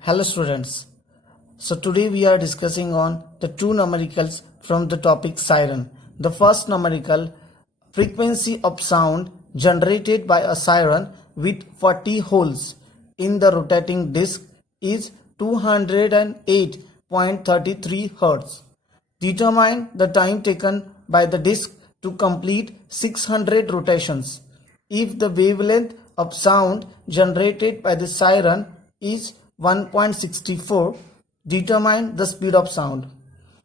Hello students. So today we are discussing on the two numericals from the topic siren. The first numerical, frequency of sound generated by a siren with 40 holes in the rotating disc is 208.33 Hz. Determine the time taken by the disc to complete 600 rotations. If the wavelength of sound generated by the siren is 1.64, determine the speed of sound.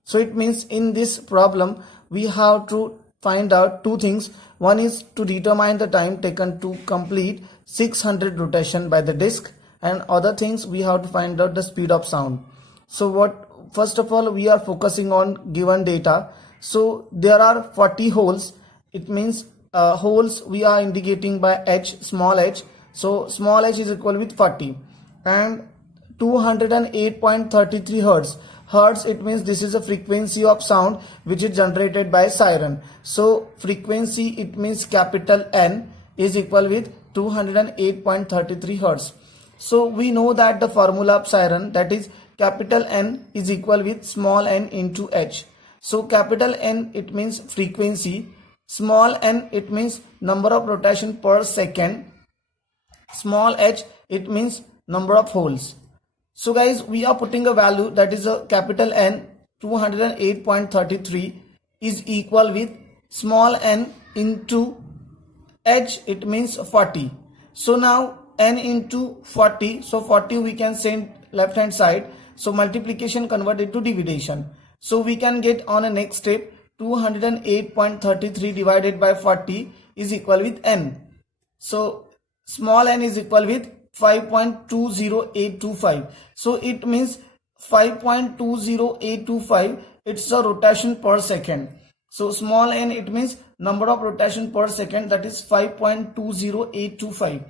So it means in this problem we have to find out two things. One is to determine the time taken to complete 600 rotation by the disc, and other things we have to find out the speed of sound. So first of all we are focusing on given data. So there are 40 holes. It means holes we are indicating by h, small h. So small h is equal with 40 and 208.33 Hz. Hertz, it means this is a frequency of sound which is generated by siren. So frequency, it means capital N is equal with 208.33 Hz. So we know that the formula of siren, that is capital N is equal with small n into h. So capital N, it means frequency, small n, it means number of rotation per second, small h, it means number of holes. So guys, we are putting a value, that is a capital N 208.33 is equal with small n into h, it means 40. So now n into 40, so 40 we can send left hand side, so multiplication converted to division. So we can get on a next step 208.33 divided by 40 is equal with n. So small n is equal with 5.20825. So it means 5.20825, it's a rotation per second. So small n, it means number of rotation per second, that is 5.20825.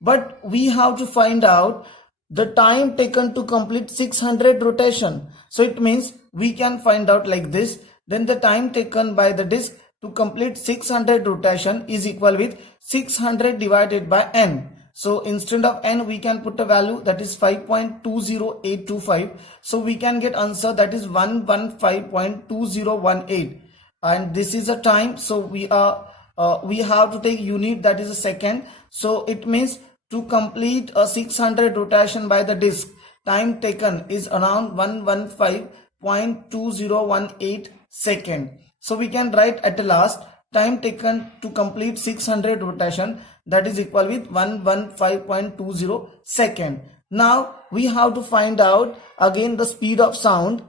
But we have to find out the time taken to complete 600 rotation. So it means we can find out like this. Then the time taken by the disc to complete 600 rotation is equal with 600 divided by n. So instead of n we can put a value, that is 5.20825. So we can get answer, that is 115.2018, and this is a time. So we have to take unit, that is a second. So it means to complete a 600 rotation by the disc, time taken is around 115.2018 second. So we can write at the last, time taken to complete 600 rotation, that is equal with 115.20 second. Now we have to find out again the speed of sound.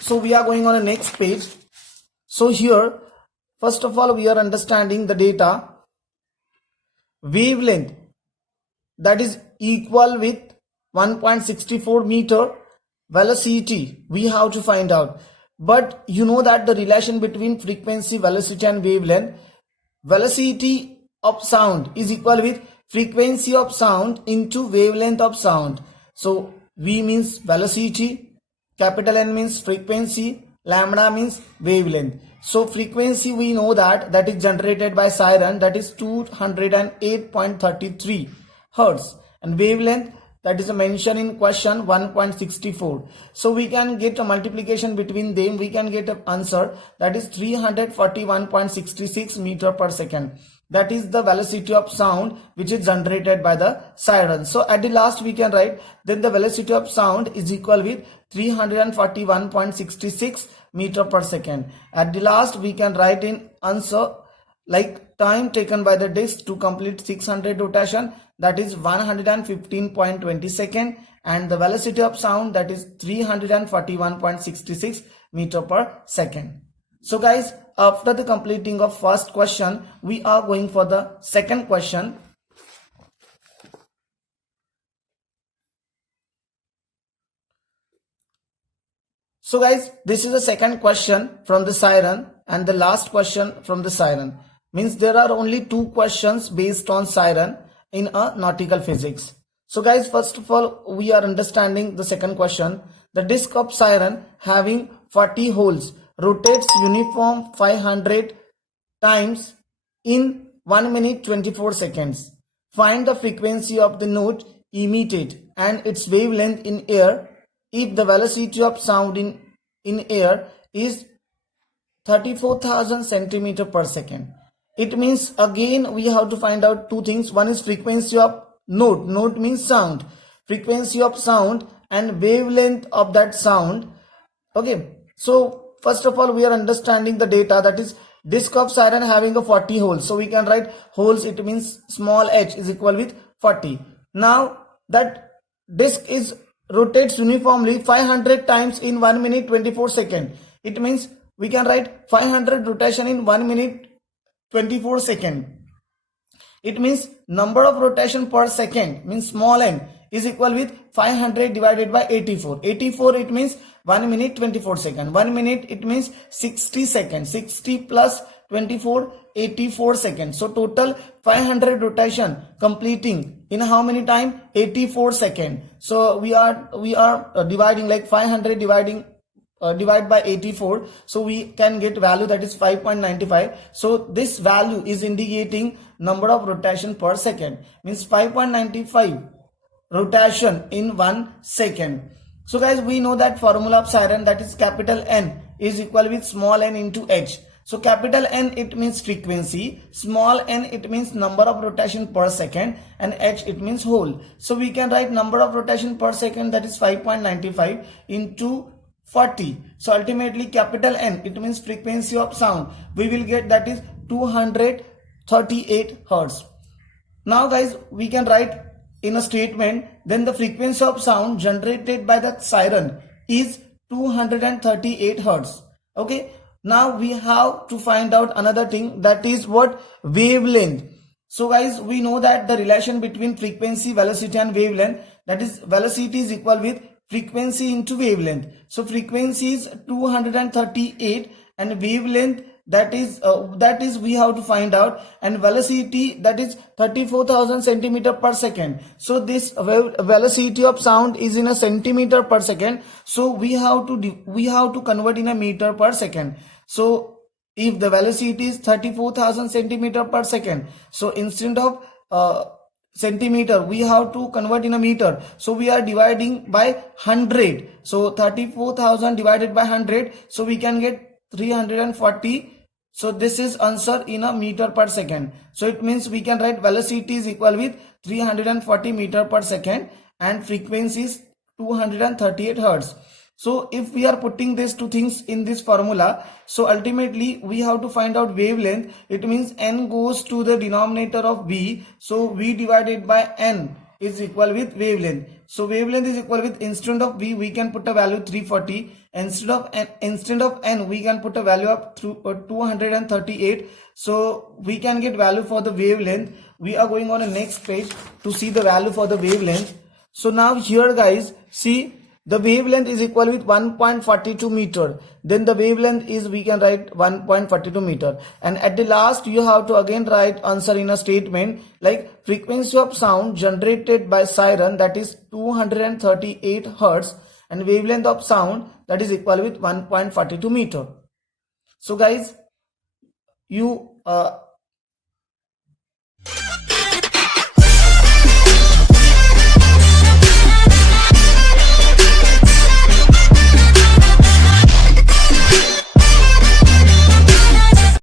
So we are going on the next page. So here first of all we are understanding the data. Wavelength, that is equal with 1.64 meter. Velocity we have to find out, but you know that the relation between frequency, velocity and wavelength, velocity of sound is equal with frequency of sound into wavelength of sound. So V means velocity, capital N means frequency, lambda means wavelength. So frequency we know that is generated by siren, that is 208.33 Hz, and wavelength, that is mentioned in question, 1.64. So we can get a multiplication between them, we can get an answer, that is 341.66 meter per second. That is the velocity of sound which is generated by the siren. So at the last we can write, then the velocity of sound is equal with 341.66 meter per second. At the last we can write in answer like time taken by the disc to complete 600 rotation, that is 115.20 second, and the velocity of sound, that is 341.66 meter per second. So guys, after the completing of first question, we are going for the second question. So guys, this is the second question from the siren and the last question from the siren. Means there are only two questions based on siren in a nautical physics. So guys, first of all we are understanding the second question. The disc of siren having 40 holes rotates uniform 500 times in 1 minute 24 seconds. Find the frequency of the note emitted and its wavelength in air, if the velocity of sound in air is 34,000 centimeter per second. It means again we have to find out two things. One is frequency of note. Note means sound. Frequency of sound and wavelength of that sound. Okay. So first of all we are understanding the data, that is disc of siren having a 40 holes. So we can write holes, it means small h is equal with 40. Now that disc is rotates uniformly 500 times in 1 minute 24 second. It means we can write 500 rotation in 1 minute 24 second. It means number of rotation per second means small n is equal with 500 divided by 84. 84 it means 1 minute 24 second. 1 minute it means 60 seconds. 60 plus 24, 84 seconds. So total 500 rotation completing in how many time? 84 seconds. So we are dividing like 500 divide by 84, so we can get value that is 5.95. so this value is indicating number of rotation per second, means 5.95 rotation in 1 second. So guys, we know that formula of siren, that is capital N is equal with small n into h. So capital N it means frequency, small n it means number of rotation per second, and h it means hole. So we can write number of rotation per second, that is 5.95 into 40. So ultimately capital N it means frequency of sound, we will get that is 238 hertz. Now guys, we can write in a statement, then the frequency of sound generated by the siren is 238 hertz. Okay, now we have to find out another thing, that is what? Wavelength. So guys, we know that the relation between frequency, velocity and wavelength, that is velocity is equal with frequency into wavelength. So frequency is 238 and wavelength that is we have to find out, and velocity that is 34,000 centimeter per second. So this velocity of sound is in a centimeter per second, so we have to convert in a meter per second. So if the velocity is 34,000 centimeter per second, so instead of centimeter we have to convert in a meter, so we are dividing by 100. So 34,000 divided by 100, so we can get 340. So this is answer in a meter per second. So it means we can write velocity is equal with 340 meter per second and frequency is 238 hertz. So if we are putting these two things in this formula, so ultimately we have to find out wavelength. It means n goes to the denominator of v, so v divided by n is equal with wavelength. So wavelength is equal with, instead of v we can put a value 340, instead of n we can put a value of 238. so we can get value for the wavelength. We are going on a next page to see the value for the wavelength. So now here guys, see, the wavelength is equal with 1.42 meter. Then the wavelength is, we can write 1.42 meter. And at the last you have to again write answer in a statement like frequency of sound generated by siren, that is 238 hertz, and wavelength of sound that is equal with 1.42 meter. So guys, you